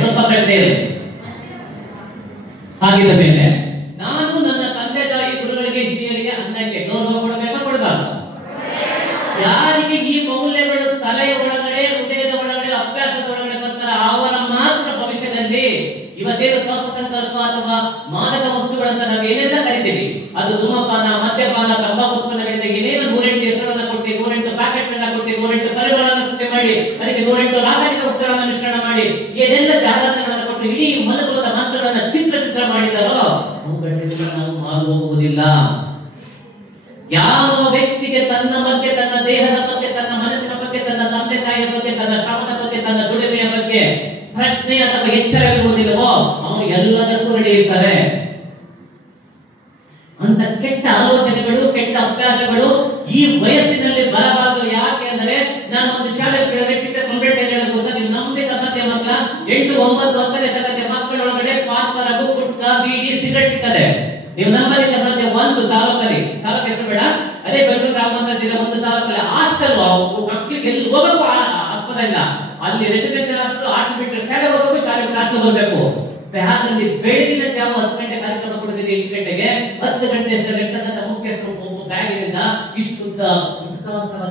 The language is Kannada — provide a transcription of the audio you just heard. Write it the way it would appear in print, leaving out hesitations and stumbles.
ಸ್ವಲ್ಪ ಪ್ರಜ್ಞೆ ಇರುತ್ತೆ. ಹಾಗಿದ ಮೇಲೆ ನಾನು ನನ್ನ ತಂದೆ ತಾಯಿ ಗುರುಗಳಿಗೆ ಹಿರಿಯರಿಗೆ ಅನ್ನಕ್ಕೆ ಗೌರವ ಕೊಡಬೇಕಾ ಕೊಡಬಾರ್ದು? ಯಾರಿಗೆ ಈ ಮೌಲ್ಯಗಳು ತಲೆಯ ಒಳಗಡೆ ಹೃದಯದ ಒಳಗಡೆ ಅಭ್ಯಾಸದ ಒಳಗಡೆ ಬರ್ತಾರೆ ಅವರ ಮಾತ್ರ ಭವಿಷ್ಯದಲ್ಲಿ ಇವತ್ತೇನು ಶ್ವಾಸ ಸಂಕಲ್ಪ ಅಥವಾ ಮಾದಕ ವಸ್ತುಗಳಂತ ನಾವು ಏನೆಲ್ಲ ಕರಿತೀವಿ, ಅದು ಧೂಮಪಾನ, ಮದ್ಯಪಾನ, ತಂಬಾಕು ಉತ್ಪನ್ನಗಳಿಂದ ಏನೇನು 108 ಹೆಸರನ್ನ ಕೊಟ್ಟು 108 ಪ್ಯಾಕೆಟ್ ಗಳನ್ನ ಕೊಟ್ಟು 108 ಪರಿಮಳವನ್ನು ಸೃಷ್ಟಿ ಮಾಡಿ ಅದಕ್ಕೆ 108 ರಾಸಾಯನಿಕ ವಸ್ತುಗಳನ್ನು ಮಿಶ್ರಣ ಮಾಡಿ ಏನೆಲ್ಲ ಜಾಹೀರಾತುಗಳನ್ನು ಕೊಟ್ಟು ಇಡೀ ಮನಸ್ಸುಗಳ ಮನಸ್ಸುಗಳನ್ನ ಚಿತ್ರ ಮಾಡಿದಾರೋ ಅವುಗಳಿಗೆ ನಾವು ಮಾರು ಹೋಗುವುದಿಲ್ಲ. ಯಾವ ವ್ಯಕ್ತಿಗೆ ತನ್ನ ಬಗ್ಗೆ, ತನ್ನ ದೇಹದ ಬಗ್ಗೆ, ತನ್ನ ಮನಸ್ಸಿನ ಬಗ್ಗೆ, ತನ್ನ ತಂದೆ ತಾಯಿಯ ಬಗ್ಗೆ, ತನ್ನ ಶ್ರಮದ ಬಗ್ಗೆ, ತನ್ನ ದುಡಿಮೆಯ ಬಗ್ಗೆ ಪ್ರಜ್ಞೆ ಅಥವಾ ಎಚ್ಚರ ಇರುವುದಿಲ್ಲವೋ ಅವನು ಎಲ್ಲದಕ್ಕೂ ರೆಡಿ ಇರ್ತಾರೆ. ಅಂತ ಕೆಟ್ಟ ಆಲೋಚನೆಗಳು, ಕೆಟ್ಟ ಅಭ್ಯಾಸಗಳು ಈ ವಯಸ್ಸಿನಲ್ಲಿ ಬರಬಾರದು. ಯಾಕೆ ಅಂದ್ರೆ ನಾನು ಒಂದು ಶಾಲೆ ಹೇಳ್ಬೋದು, ನೀವು ನಮ್ದಿಕ ಸತ್ಯ ಮಕ್ಕಳ 8, 9, 10ನೇ ತರಗತಿ ಮಕ್ಕಳೊಳಗಡೆ ಪಾತ್ಮರಗು, ಗುಟ್ಕ, ಬೀಡಿ, ಸಿಗರೆಟ್ ಸಿಕ್ಕದೆ. ನೀವು ನಮ್ಮಲ್ಲಿ ಸದ್ಯ ಒಂದು ತಾಲೂಕಲ್ಲಿ, ತಾಲೂಕು ಹೆಸರು ಬೇಡ, ಅದೇ ಬೆಂಗಳೂರು ಗ್ರಾಮಾಂತರ ಜಿಲ್ಲೆ ಒಂದು ತಾಲೂಕಲ್ಲಿ ಹಾಸ್ಟೆಲ್ ಮಕ್ಕಳಿಗೆ ಎಲ್ಲಿ ಹೋಗಬೇಕು ಆಸ್ಪದ ಇಲ್ಲ, ಅಲ್ಲಿ ರೆಸಿಡೆನ್ಸಿಯಲ್ ಹಾಸ್ಟೆಲ್, ಹಾಸ್ಟೆಲ್ ಬಿಟ್ಟು ಶಾಲೆ ಹೋಗಬೇಕು, ಶಾಲೆ ಬಿಟ್ಟು ಹಾಸ್ಟೆಲ್ ಹೋಗ್ಬೇಕು. ಅಲ್ಲಿ ಬೆಳಗಿನ ಜಾವ 10 ಗಂಟೆ ಕಾರ್ಯಕ್ರಮ ಕೊಡುತ್ತಿದೆ, 8 ಗಂಟೆಗೆ 10 ಗಂಟೆ ಮುಖ್ಯಸ್ಥರು ಬ್ಯಾಗಿನಿಂದ ಇಷ್ಟು ಉದ್ದ ಉತ್ಸಾಹ